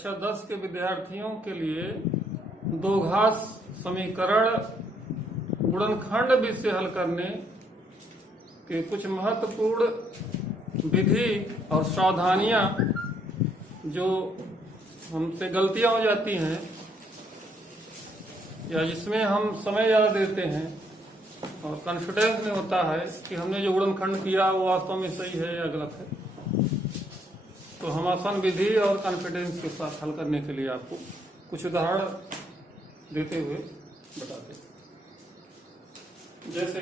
कक्षा 10 के विद्यार्थियों के लिए द्विघात समीकरण गुणनखंड विधि से हल करने के कुछ महत्वपूर्ण विधि और सावधानियां जो हमसे गलतियां हो जाती हैं या जिसमें हम समय ज़्यादा देते हैं और कॉन्फिडेंस नहीं होता है कि हमने जो गुणनखंड किया वो वास्तव में सही है या गलत है, तो हम आसान विधि और कॉन्फिडेंस के साथ हल करने के लिए आपको कुछ उदाहरण देते हुए बताते हैं। जैसे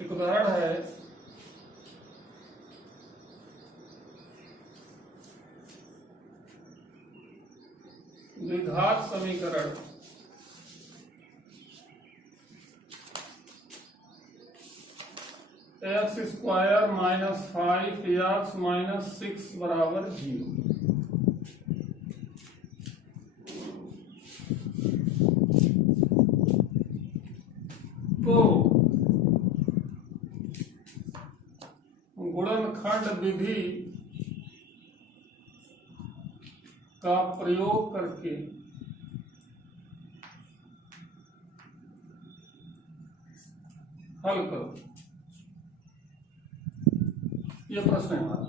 एक उदाहरण है, द्विघात समीकरण x square minus 5x minus 6 बराबर 0। तो गुणनखंड विधि का प्रयोग करके हल करो, ये प्रश्न है हमारा।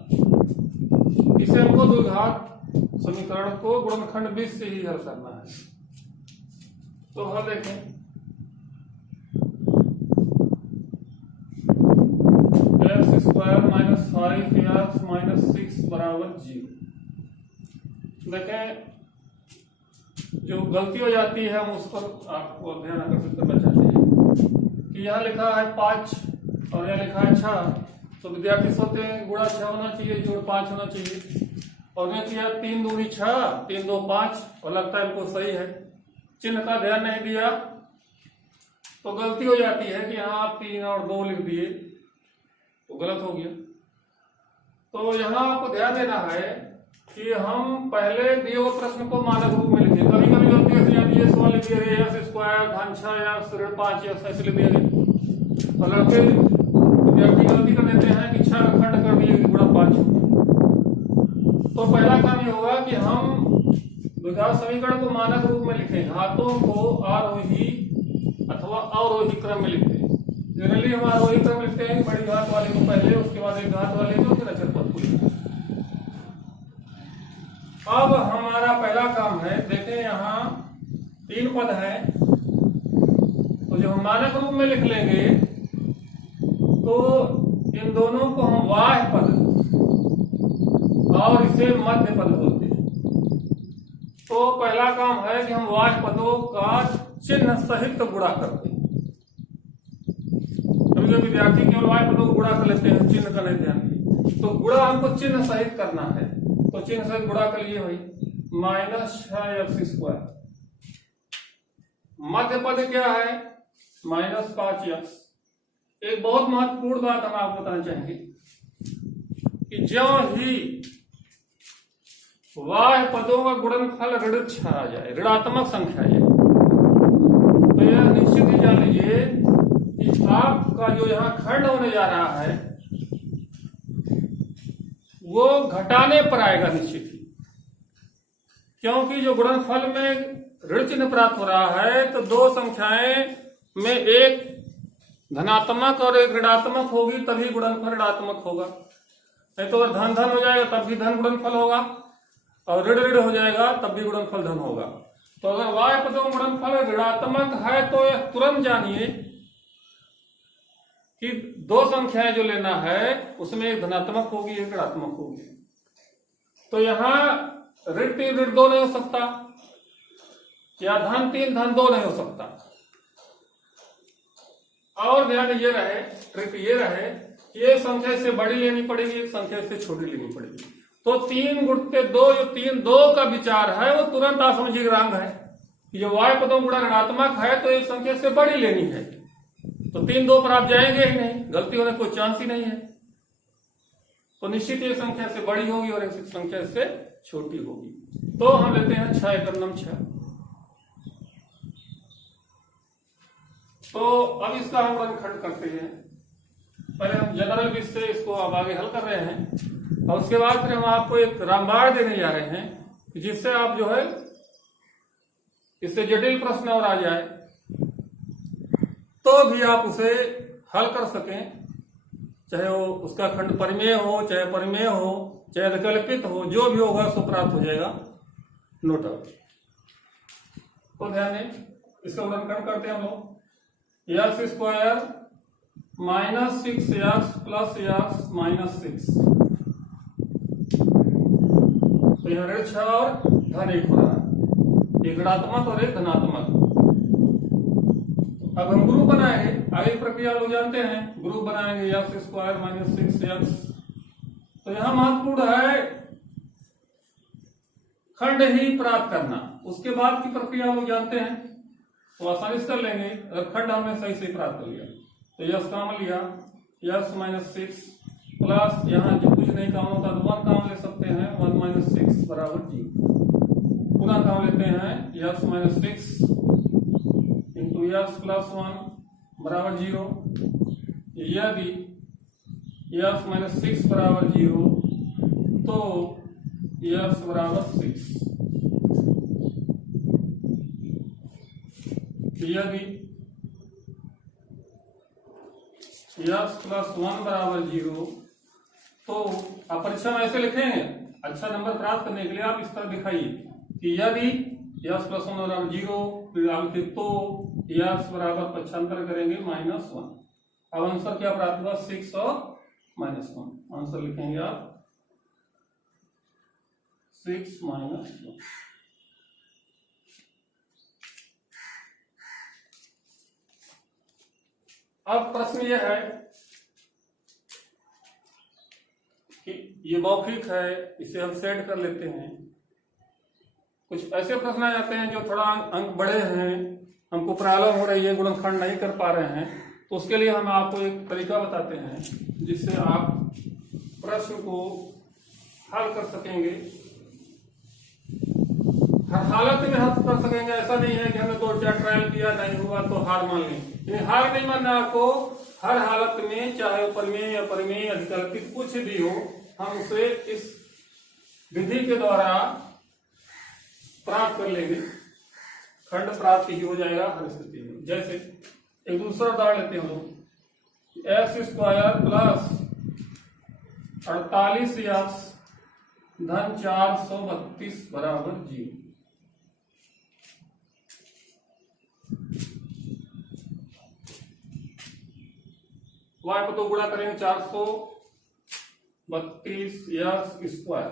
इसे हमको द्विघात समीकरण को गुणनखंड विधि से ही हल करना है। तो हल देखें, x square minus 5x minus 6 बराबर 0। देखें, जो गलती हो जाती है हम उस पर आपको ध्यान आकर्षित करना चाहते हैं कि यहाँ लिखा है 5 और यहाँ लिखा है 6, तो विद्यार्थी सोचते हैं गुणा 6 होना चाहिए, जोड़ 5 होना चाहिए, और मैं किया 3 दूनी 6, 3 2 5, और लगता है इनको सही है। चिन्ह का ध्यान नहीं दिया तो गलती हो जाती है कि यहाँ आप 3 और 2 लिख दिए तो गलत हो गया। तो यहाँ आपको ध्यान देना है कि हम पहले दिए हुए प्रश्न को मानक रूप में लिखे। कभी कभी गलती ऐसी आती है, सवाल लिख दिया गया x स्क्वायर धन 6x ऋण 5x ऐसे लिख दिया गया, और लड़के विद्यार्थी गलती कर देते हैं कि 6 का खंड कर दिए गुणा 5। तो पहला काम ये होगा कि हम द्विघात समीकरण को मानक रूप में लिखें, घातों को आरोही अथवा अवरोही क्रम में लिखते हैं। जनरली हम आरोही क्रम लिखते हैं, बड़ी घात वाले को पहले, उसके बाद एक घात वाले को, फिर अचर पद को। अब हमारा पहला काम है, देखें यहाँ 3 पद है, तो जो हम मानक रूप में लिख लेंगे तो इन दोनों को हम वाह्य पद और इसे मध्य पद बोलते हैं। तो पहला काम है कि हम वाह्य पदों का चिन्ह सहित गुणा करते हैं। कभी कभी विद्यार्थी केवल वाह्य पदों को गुणा कर लेते हैं, चिन्ह का नहीं ध्यान दिए, तो गुणा हमको चिन्ह सहित करना है। तो चिन्ह सहित गुणा कर लिए भाई, माइनस 6x स्क्वायर, मध्य पद क्या है माइनस 5x। एक बहुत महत्वपूर्ण बात हम आपको बताना चाहेंगे कि जब ही वाह्य पदों का गुणनफल ऋण 6 आ जाए, ऋणात्मक संख्या आ जाए, तो यह निश्चित ही जान लीजिए कि आपका जो यहां खंड होने जा रहा है वो घटाने पर आएगा निश्चित ही, क्योंकि जो गुणनफल में ऋण चिन्ह प्राप्त हो रहा है तो दो संख्याएं में एक धनात्मक और एक ऋणात्मक होगी तभी गुणनफल ऋणात्मक होगा। नहीं तो अगर धन धन हो जाएगा तब भी धन गुणनफल होगा, और ऋण ऋण हो जाएगा तब भी गुणनफल धन होगा। तो अगर वाह्य पदों का गुणनफल ऋणात्मक है तो यह तुरंत जानिए कि दो संख्याएं जो लेना है उसमें एक धनात्मक होगी एक ऋणात्मक होगी। तो यहां ऋण 3 ऋण 2 नहीं हो सकता, या धन 3 धन 2 नहीं हो सकता। और ध्यान ये रहे, ट्रिक ये रहे कि एक संख्या से बड़ी लेनी पड़ेगी, एक संख्या से छोटी लेनी पड़ेगी। तो 3 गुणते 2, जो 3 2 का विचार है वो तुरंत आप समझिए रंग है कि जो वाह्य पदों गुणा ऋणात्मक है तो एक संख्या से बड़ी लेनी है, तो 3 2 पर आप जाएंगे ही नहीं, गलती होने कोई चांस ही नहीं है। तो निश्चित एक संख्या से बड़ी होगी और एक संख्या से छोटी होगी। तो हम लेते हैं 6 एकम 6। तो अब इसका हम गुणनखंड करते हैं। पहले हम जनरल विधि से इसको अब आगे हल कर रहे हैं, और उसके बाद फिर हम आपको एक रामबाण देने जा रहे हैं जिससे आप जो है इससे जटिल प्रश्न और आ जाए तो भी आप उसे हल कर सकें, चाहे वो उसका खंड परिमेय हो, चाहे परिमेय हो, चाहे वैकल्पिक हो, जो भी होगा सो प्राप्त हो जाएगा। Note out. तो ध्यान दें, इसका उदाहरण करते हैं हम लोग। X square minus 6x plus x minus 6, तो यहाँ ऋण 6 और धन 1 हो रहा है, एक ऋणात्मक और एक धनात्मक। अब हम ग्रुप बनाएंगे, आगे प्रक्रिया लोग जानते हैं, ग्रुप बनाएंगे एक्स स्क्वायर माइनस 6x। तो यहां महत्वपूर्ण है खंड ही प्राप्त करना, उसके बाद की प्रक्रिया लोग जानते हैं तो आसानी से कर लेंगे। अगर खंड हमने सही से प्राप्त कर लिया तो यस काम लिया, यस माइनस 6 प्लस यहाँ जो कुछ नहीं काम होता तो 1 काम ले सकते हैं, 1 माइनस 6 बराबर 0। पुनः काम लेते हैं, yes minus 6 into yes plus 1 बराबर 0। यदि यस माइनस 6 बराबर 0 तो यस बराबर 6। यदि यस प्लस 1 बराबर 0 तो आप परीक्षा में ऐसे लिखेंगे, अच्छा नंबर प्राप्त करने के लिए आप इस तरह दिखाइए कि यदि यस प्लस 1 बराबर 0 फिर आप लिखे तो यस बराबर पक्षांतर करेंगे -1। अब आंसर क्या प्राप्त हुआ, 6 और -1। आंसर लिखेंगे आप 6 -1। अब प्रश्न यह है कि ये मौखिक है, इसे हम सेट कर लेते हैं। कुछ ऐसे प्रश्न आ जाते हैं जो थोड़ा अंक बड़े हैं, हमको प्रॉब्लम हो रही है, गुणनखंड नहीं कर पा रहे हैं, तो उसके लिए हम आपको एक तरीका बताते हैं जिससे आप प्रश्न को हल कर सकेंगे, हर हालत में हल कर सकेंगे। ऐसा नहीं है कि हमने 2-4 ट्रायल किया नहीं हुआ तो हार मान लें, हार नहीं मानना आपको। हर हालत में चाहे परिमेय या परिमेय अधिकल्पित कुछ भी हो, हम उसे इस विधि के द्वारा प्राप्त कर लेंगे, खंड प्राप्त ही हो जाएगा हर स्थिति में। जैसे एक दूसरा उदाहरण लेते हैं हम लोग, एक्स स्क्वायर प्लस 48x धन 432 बराबर 0। y को तो गुणा करेंगे 432x स्क्वायर,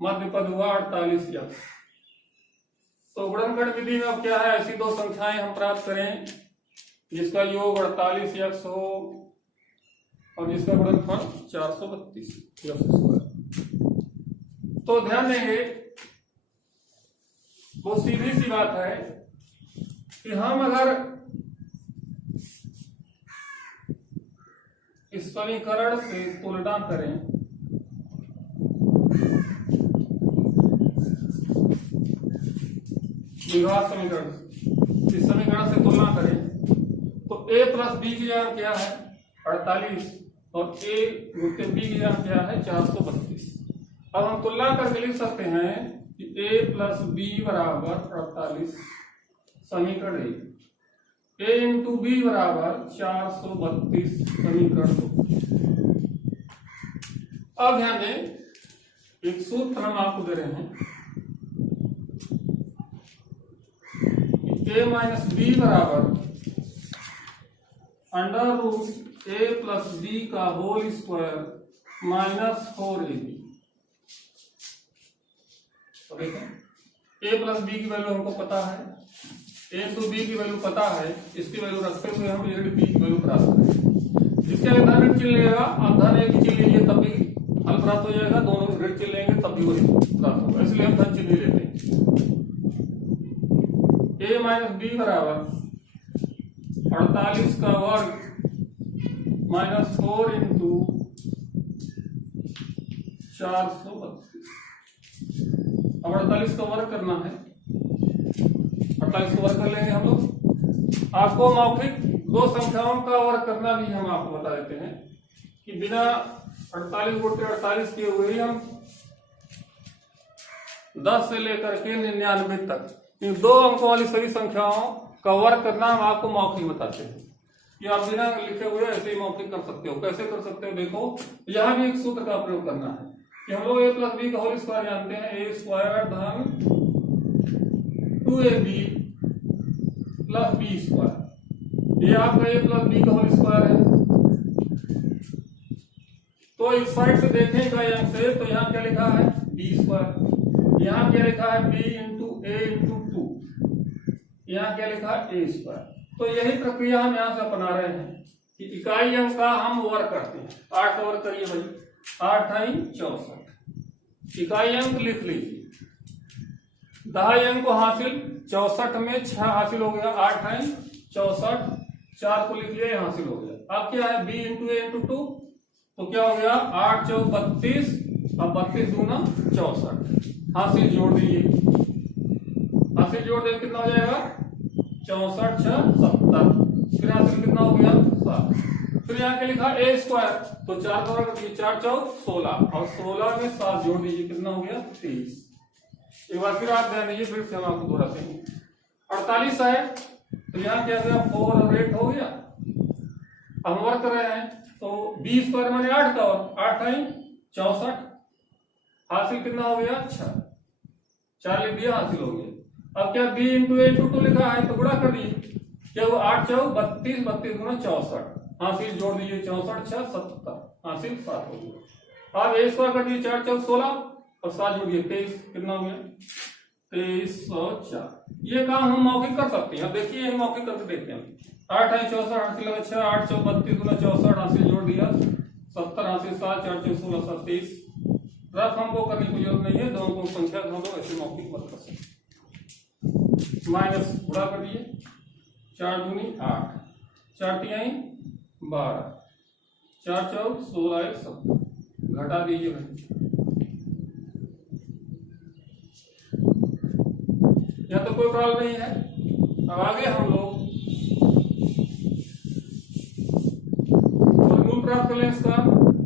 मध्य पद हुआ 48x। तो गुणनखंड विधि में अब क्या है, ऐसी दो संख्याएं हम प्राप्त करें जिसका योग 48x हो और जिसका गुणनफल 432 स्क्वायर। तो ध्यान देंगे, वो सीधी सी बात है कि हम अगर इस समीकरण से तुलना करें विभाज्य समीकरण, इस समीकरण से तुलना करें तो a प्लस b की जगह क्या है 48 और a गुणित b की जगह क्या है 432। अब हम तुलना करके लिख सकते हैं कि a प्लस b बराबर 48 समीकरण a इंटू बी बराबर 432 समीकरण 2। अब ध्यान दें, एक सूत्र हम आपको दे रहे हैं, a माइनस बी बराबर √a प्लस बी का होल स्क्वायर -4ab। तो देखें, a प्लस बी की वैल्यू हमको पता है, a टू बी की वैल्यू पता है, इसकी वैल्यू रखते हुए हम ऋण b की वैल्यू प्राप्त करें। जिसके लिए धन ऋण चिन्ह लेगा, आप धन एक ही चिन्ह लीजिए तब भी हल प्राप्त हो जाएगा, दोनों ऋण चिन्ह लेंगे तब भी वही प्राप्त होगा, इसलिए हम धन चिन्ह लेते हैं। a माइनस बी बराबर 48 का वर्ग -4 इंटू 432। अब 48 का वर्ग करना है, 48 को वर्ग कर लेंगे हम लोग। आपको मौखिक दो संख्याओं का वर्ग करना भी हम आपको बता देते हैं कि बिना 48 गुणित 48 किए हुए ही हम 10 से लेकर के 99 तक इन 2 अंकों वाली सभी संख्याओं का वर्ग करना हम आपको मौखिक बताते हैं। कि आप बिना लिखे हुए ऐसे ही मौखिक कर सकते हो। कैसे कर सकते हो देखो, यहाँ भी एक सूत्र का प्रयोग करना है कि हम लोग a प्लस बी का होल स्क्वायर जानते हैं, a स्क्वायर धन 2ab प्लस बी स्क्वायर, ये आपका a प्लस बी का होल स्क्वायर है। तो इस साइड से देखेंगे यहाँ से, तो यहाँ क्या लिखा है बी स्क्वायर, यहाँ क्या लिखा है b इंटू ए इंटू 2, यहाँ क्या लिखा है a स्क्वायर। तो यही प्रक्रिया हम यहाँ से अपना रहे हैं कि इकाई अंक का हम वर्ग करते हैं। 8 का वर्ग करिए भाई, 8 है 64, इकाई अंक लिख लीजिए। दहाई अंक को हासिल 64 में 6 हासिल हो गया, 8 है 64, 4 को लिख लिया हासिल हो गया। अब क्या है b इंटू ए इंटू 2, तो क्या हो गया 8 चौक 32, अब 32 दूना 64, हासिल जोड़ दीजिए, हासिल जोड़ दे कितना हो जाएगा 64 6 70, फिर हासिल कितना हो गया 7, फिर यहाँ क्या लिखा a स्क्वायर, तो 4 का वर्ग 4 चौक 16 और 16 में 7 जोड़ दीजिए कितना हो गया 23। एक बार फिर आप ध्यान दीजिए, फिर से हम आपको दोहराते हैं। 48 है तो यहाँ क्या गया 4 और 8 हो गया। अब हम वर्ग कर रहे हैं तो b स्क्वायर माने 8 का वर्ग, 8 है 64, हासिल कितना हो गया 6, 4 लिख दिया हासिल हो गया। अब क्या b इंटू ए इंटू 2 लिखा है तो गुणा कर दिए, क्या वो 8 चौक 32, 32 गुना 64, हासिल जोड़ दीजिए 64 6 70, हासिल 7 हो गया। अब a स्क्वायर कर दिए 4 चौक 16 और 7 जोड़िए 23, कितना हो गया 2304। ये काम हम मौखिक कर सकते हैं। अब देखिए ये मौखिक करके देखते हैं। 8 है 64, हासिल लगा 6, 8 चौक 32 गुना 64, हासिल जोड़ दिया 70, हासिल 7, 4 चौक 16 7 23। रफ हमको करने की जरूरत नहीं है, दोनों को संख्या हम लोग ऐसे मौखिक वर्ग कर सकते हैं। माइनस गुणा कर दिए, 4 दूनी 8, 4 तिहाई 12, 4 चौक 16 1 70, घटा दीजिए भाई, यहाँ तो कोई प्रॉब्लम नहीं है। अब आगे हम लोग वर्गमूल प्राप्त कर लें इसका,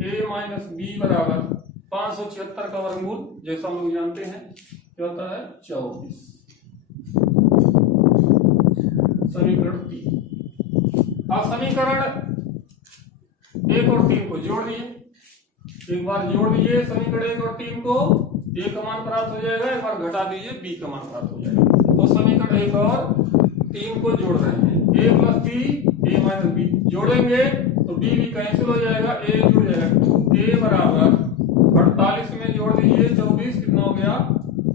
a माइनस बी बराबर 576 का वर्गमूल, जैसा हम लोग जानते हैं क्या होता है 24। समीकरण 3। अब समीकरण 1 और 3 को जोड़ दिए, एक बार जोड़ दीजिए समीकरण 1 और 3 को, a का मान प्राप्त हो जाएगा, एक बार घटा दीजिए b का मान प्राप्त हो जाएगा। तो समीकरण 1 और 3 को जोड़ रहे हैं, a plus B a minus B, जोड़ेंगे तो b भी कैंसिल हो जाएगा, a जुड़ जाएगा, a बराबर 48 में जोड़ दीजिए 24, कितना हो गया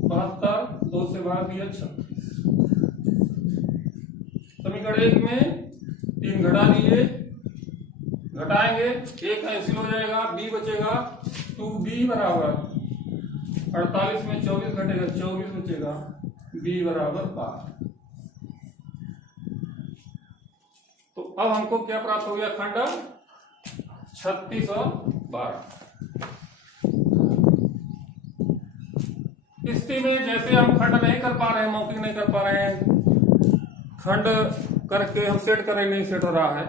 72, 2 से भाग दिया 36। समीकरण 1 में 3 घटा दीजिए, घटाएंगे 1 कैंसिल हो जाएगा, b बचेगा 2b बराबर 48 में 24 घटेगा 24 बचेगा, b बराबर 5। तो अब हमको क्या प्राप्त हो गया खंड 36 और 12। स्थिति में जैसे हम खंड नहीं कर पा रहे हैं, मौखिक नहीं कर पा रहे हैं, खंड करके हम सेट कर रहे नहीं सेट हो रहा है,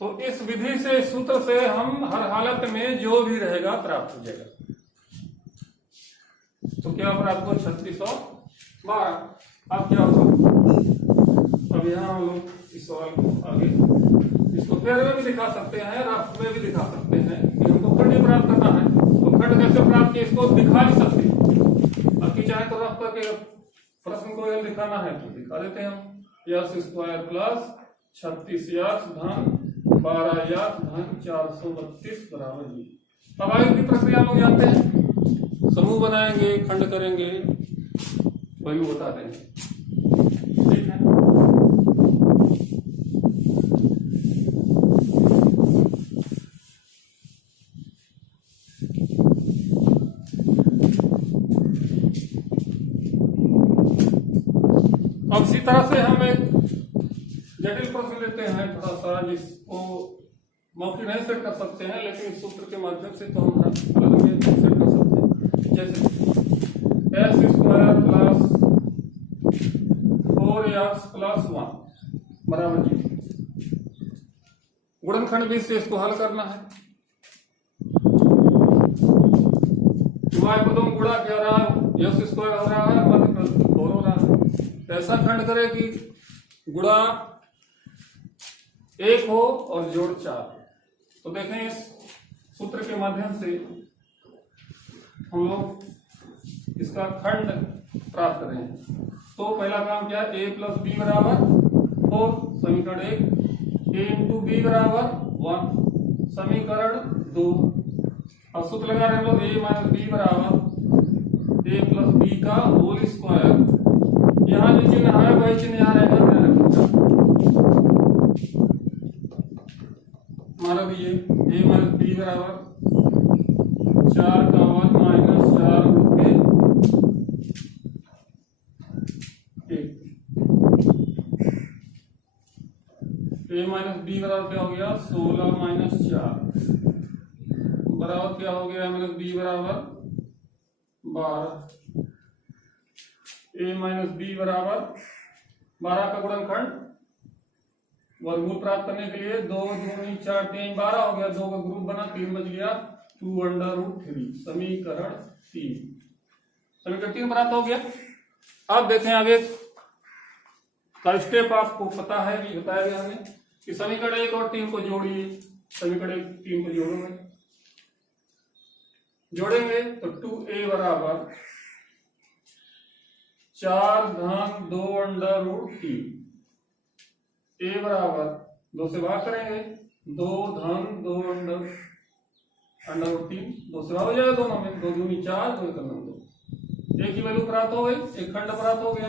तो इस विधि से सूत्र से हम हर हालत में जो भी रहेगा प्राप्त हो जाएगा। तो क्या प्राप्त हो 36 और 12। अब क्या होगा, अब यहाँ हम लोग इस सवाल को आगे इसको पैर में भी दिखा सकते हैं, रफ में भी दिखा सकते हैं कि हमको खंड ही प्राप्त करना है। तो खंड कैसे प्राप्त किया इसको दिखा नहीं सकते, बाकी चाहे तो रफ करके प्रश्न को यह दिखाना है तो दिखा देते हैं हम। यस स्क्वायर प्लस 36 यस धन 12 यस धन 432 बराबर जी। अब आगे की प्रक्रिया लोग जानते हैं, समूह बनाएंगे, खंड करेंगे, वही बताते हैं, ठीक है। अब इसी तरह से हम एक जटिल प्रश्न लेते हैं थोड़ा सा, जिसको मौखिक नहीं सेट कर सकते हैं, लेकिन इस सूत्र के माध्यम से तो हम अलग में सेट कर सकते हैं। जैसे s square plus 4x plus 1 बराबर जी, गुणनखंड भी से इसको हल करना है। y को तुम गुणा किया रहा यस स्क्वायर हो रहा है, मध्य प्लस 4 हो रहा है। ऐसा खंड करे कि गुणा 1 हो और जोड़ 4। तो देखें इस सूत्र के माध्यम से हम लोग इसका खंड प्राप्त करें। तो पहला काम क्या है, a प्लस बी बराबर 4, समीकरण 1, a इंटू बी बराबर 1, समीकरण 2। अब सूत्र लगा रहे हैं हम लोग a माइनस बी बराबर a प्लस बी का होल स्क्वायर। यहाँ जो चिन्ह है वही चिन्ह यहाँ रहेगा, हमारा भी ये a माइनस बी बराबर 4 का वर्ग माइनस 4 के 1। a माइनस बी बराबर क्या हो गया, 16 माइनस 4 बराबर क्या हो गया, माइनस बी बराबर 12। a माइनस बी बराबर 12 का गुणनखंड वर्गमूल प्राप्त करने के लिए 2 दूनी 4 3 12 हो गया, 2 का ग्रुप बना, 3 बच गया, 2√3, समीकरण 3। समीकरण 3 प्राप्त हो गया। अब देखें आगे का स्टेप, आपको पता है कि बताया गया हमें कि समीकरण 1 और 3 को जोड़िए। समीकरण 1 3 को जोड़ेंगे तो 2a बराबर 4 धन 2√3, a बराबर 2 से भाग करेंगे, 2 धन 2√3, 2 से भाग हो जाएगा दोनों में, 2 दूनी 4, 2 एकम 2, एक की वैल्यू प्राप्त हो गई, एक खंड प्राप्त हो गया।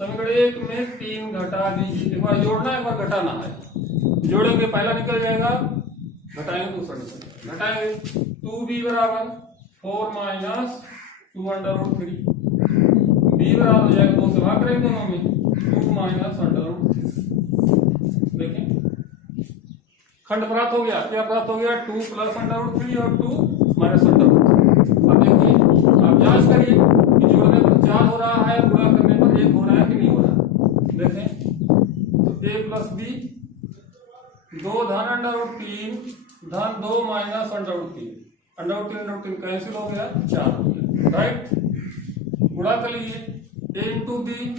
समीकरण 1 में 3 घटा दीजिए, एक बार जोड़ना एक बार घटाना है। जोड़ेंगे पहला निकल जाएगा, घटाएंगे दूसरा निकल जाएगा। घटाएंगे 2b बराबर 4 माइनस 2√3, b बराबर हो जाएगा 2 से भाग करेंगे दोनों में, 2 माइनस √3। देखें खंड प्राप्त हो गया, क्या प्राप्त हो गया, 2 प्लस √3 और 2 माइनस √3। अब देखिए, आप जांच करिए कि जोड़ने पर 4 हो रहा है, गुणा करने पर 1 हो रहा है कि नहीं हो रहा। देखें तो a प्लस बी 2 धन √3 धन 2 माइनस √3, √3 कैंसिल हो गया, 4 हो गया, राइट। गुणा कर लीजिए, a into B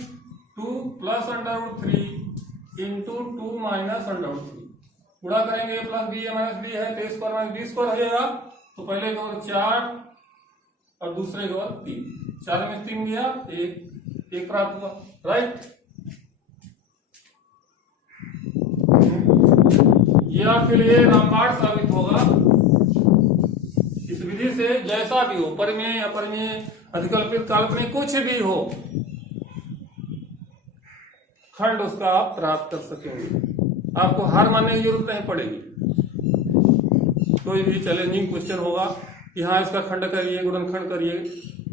2 plus √3 into 2 minus √3। गुणा करेंगे a plus B, minus B है तो a square minus B square हो जाएगा। तो पहले का वर्ग 4 और दूसरे का वर्ग 3, 4 में 3 गया, 1 प्राप्त हुआ, राइट। ये आपके लिए रामबाण साबित होगा। इस विधि से जैसा भी हो, परिमेय अपरिमेय अधिकल्पित काल्पनिक कुछ भी हो, खंड उसका आप प्राप्त कर सकेंगे। आपको हार मानने की जरूरत नहीं पड़ेगी। कोई भी चैलेंजिंग क्वेश्चन होगा कि हाँ इसका खंड करिए, गुणनखंड करिए,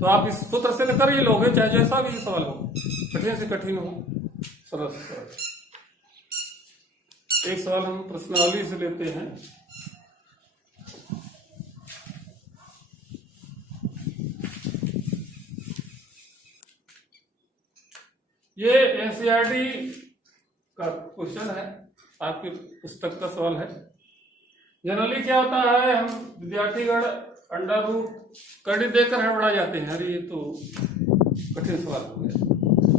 तो आप इस सूत्र से कर ही लोगे, चाहे जैसा भी सवाल हो, कठिन से कठिन हो, सरल से सरल। एक सवाल हम प्रश्नावली से लेते हैं। ये एनसीईआरटी का क्वेश्चन है, आपकी पुस्तक का सवाल है। जनरली क्या होता है, हम विद्यार्थीगण अंडर रूट कड़ी देकर हड़बड़ा जाते हैं, अरे ये तो कठिन सवाल हो गया,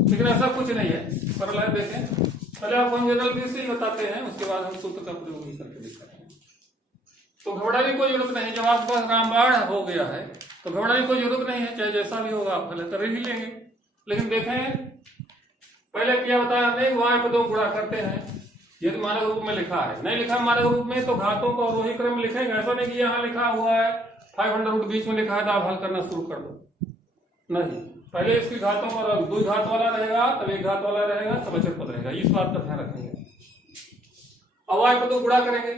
लेकिन ऐसा कुछ नहीं है, सरल है। देखें पहले आपको हम जनरल बेस से ही बताते हैं, उसके बाद हम सूत्र का प्रयोग ही करके दिखाते हैं। तो घबराने की कोई जरूरत नहीं, जब आपके पास रामबाण हो गया है तो घबराने की कोई जरूरत नहीं है, चाहे जैसा भी होगा आप भले कर ही लेंगे। लेकिन देखें पहले क्या बताया हमने, y को 2 गुणा करते हैं, ये तो मानक रूप में लिखा है, नहीं लिखा मानक रूप में तो घातों को अवरोही क्रम में लिखेंगे। ऐसा नहीं कि यहाँ लिखा हुआ है 500 बीच में लिखा है तो आप हल करना शुरू कर दो, नहीं। पहले इसकी घातों का 2 घात वाला रहेगा, तब 1 घात वाला रहेगा, तब अचर पद रहेगा, इस बात का ध्यान रखेंगे। अब y को 2 गुणा करेंगे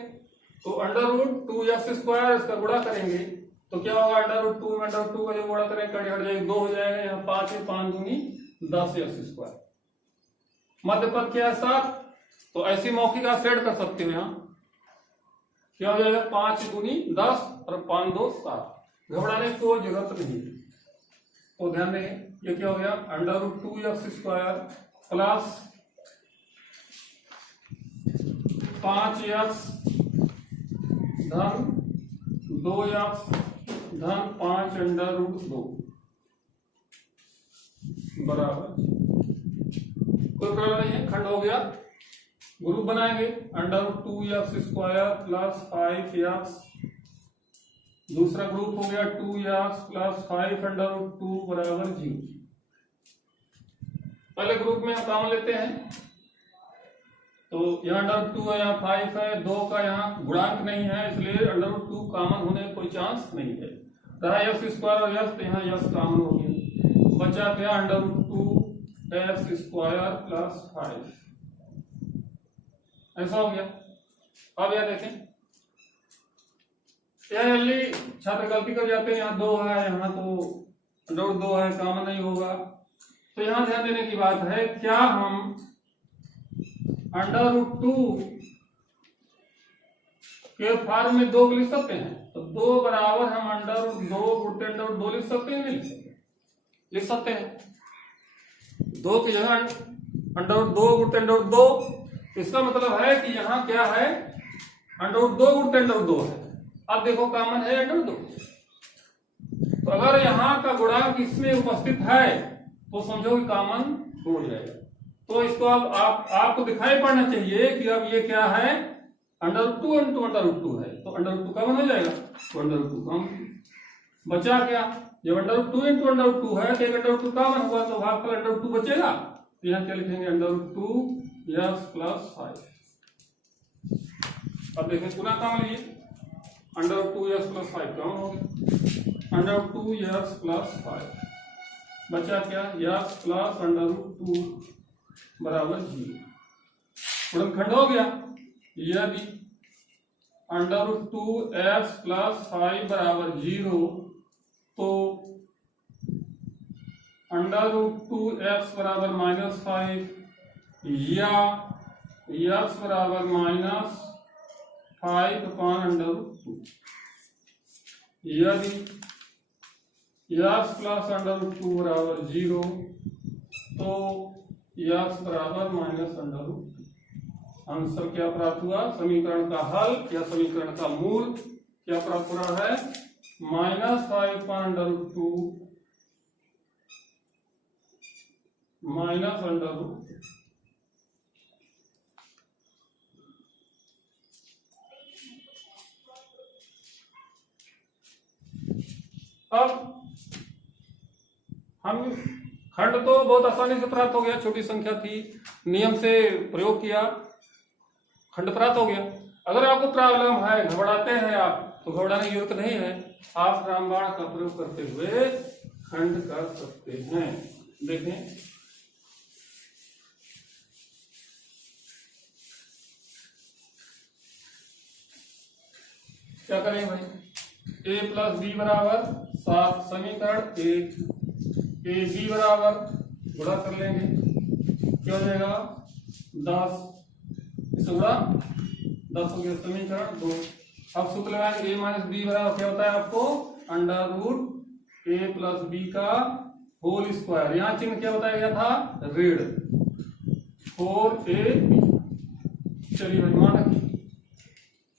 तो √2x², इसका गुणा करेंगे तो क्या होगा, √2 में √2 का जो गुणा करेंगे कड़ी हट जाएगी, 2 हो जाएगा, यहाँ 5 है, 5 दूनी 10x²। मध्य पद क्या है, 7, तो ऐसी मौखिक आप सेट कर सकते हो। यहाँ क्या हो जाएगा, 5 दूनी 10 और 5 2 7। घबराने की कोई जरूरत नहीं, तो ध्यान दें ये क्या हो गया, √2x² प्लस 5x धन 2x धन 5 √2 बराबर कोई प्रॉब्लम नहीं है, खंड हो गया। ग्रुप बनाएंगे √2x² प्लस 5x, दूसरा ग्रुप हो गया 2x प्लस 5√2 बराबर 0। पहले ग्रुप में हम कॉमन लेते हैं, तो यहाँ √2 है, यहाँ 5 है, 2 का यहाँ गुणांक नहीं है, इसलिए √2 कॉमन होने का कोई चांस नहीं है। रहा x² और s, तो यहाँ s कॉमन हो गया, बचा क्या √2x² प्लस 5, ऐसा हो गया। अब यह देखें, यह जल्दी छात्र गलती कर जाते हैं, यहाँ 2 है, यहाँ तो √2 है, कॉमन नहीं होगा। तो यहाँ ध्यान देने की बात है, क्या हम √2 के फॉर्म में 2 लिख सकते हैं? तो 2 बराबर हम √2 लिख सकते हैं, नहीं लिख सकते हैं। 2 की जगह √2 इसका मतलब है कि यहाँ क्या है, √2 है। अब देखो कॉमन है √2, तो अगर यहाँ का गुणांक इसमें उपस्थित है तो समझो कि कॉमन हो जाएगा। तो इसको अब आपको दिखाई पड़ना चाहिए कि अब ये क्या है, √2 है, तो √2 कॉमन हो जाएगा, तो √2 कॉमन बचा क्या, जब √2 है तो एक √2 कॉमन हुआ, तो भागफल √2 बचेगा, तो यहाँ क्या लिखेंगे √2x प्लस 5। अब देखें पुनः कॉमन लीजिए, √2x प्लस 5 कॉमन हो गया, √2x प्लस 5 बचा क्या, x प्लस √2 बराबर 0। गुणनखंड हो गया। यदि √2x प्लस 5 बराबर 0, तो √2x बराबर -5 या x बराबर -5/√2। यदि x प्लस √2 बराबर 0, तो x बराबर -√2। आंसर क्या प्राप्त हुआ, समीकरण का हल या समीकरण का मूल क्या प्राप्त हो रहा है, -5/√2 -√2। अब हम खंड तो बहुत आसानी से प्राप्त हो गया, छोटी संख्या थी, नियम से प्रयोग किया, खंड प्राप्त हो गया। अगर आपको प्रॉब्लम है, घबराते हैं आप, तो घबराने की जरूरत नहीं है, आप रामबाण का प्रयोग करते हुए खंड कर सकते हैं। देखें, क्या करें भाई, a प्लस बी बराबर 7, समीकरण 1, ए बी बराबर गुणा कर लेंगे, क्या हो जाएगा 10, इससे गुणा 10 हो गया, समीकरण 2। अब सूत्र लगाएंगे, a माइनस बी बराबर क्या होता है आपको, √a प्लस बी का होल स्क्वायर, यहाँ चिन्ह क्या बताया गया था, ऋण 4ab। चलिए भाई मान रखिए,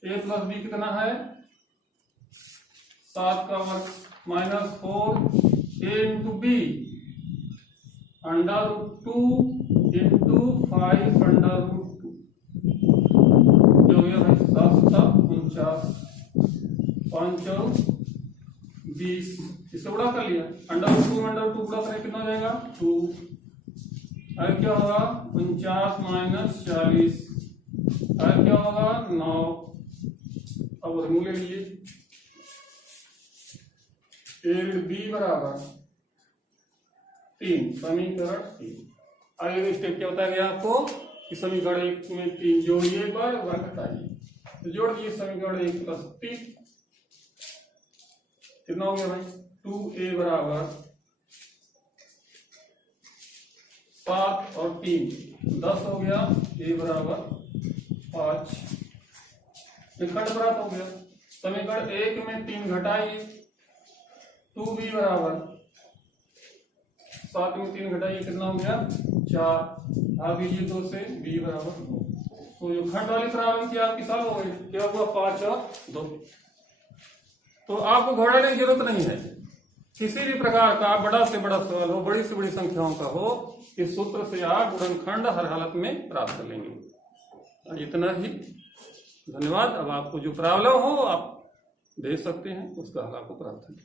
a प्लस बी कितना है, 7 का वर्ग -4a इंटू बी √2 इंटू 5√2, जो हो गया भाई 7×7 = 49, 5 20, इससे गुणा कर लिया, √2 गुणा करें कितना हो जाएगा 2, अरे क्या होगा 49 - 40, अरे क्या होगा 9। अब वर्गमूल ले लीजिए, a b बराबर 3, समीकरण 3। आगे स्टेप क्या बताया गया आपको कि समीकरण 1 में 3 जोड़िए पर वर्ग घटाइए, तो जोड़ दिए समीकरण 1 + 3, कितना हो गया भाई 2a बराबर 7 और 3 10 हो गया, a बराबर 5, खंड प्राप्त हो गया। समीकरण 1 में 3 घटाइए, 2b बराबर 7 में 3 घटाइए, कितना हो गया 4, भाग दीजिए 2 से, b बराबर 2। तो जो खंड वाली प्रॉब्लम थी आपकी सॉल्व हो गई, क्या हुआ 5 और 2। तो आपको घबराने की जरूरत नहीं है, किसी भी प्रकार का बड़ा से बड़ा सवाल हो, बड़ी से बड़ी संख्याओं का हो, इस सूत्र से आप गुणनखंड हर हालत में प्राप्त कर लेंगे। इतना ही, धन्यवाद। अब आपको जो प्रॉब्लम हो आप भेज सकते हैं, उसका हल आपको प्राप्त है।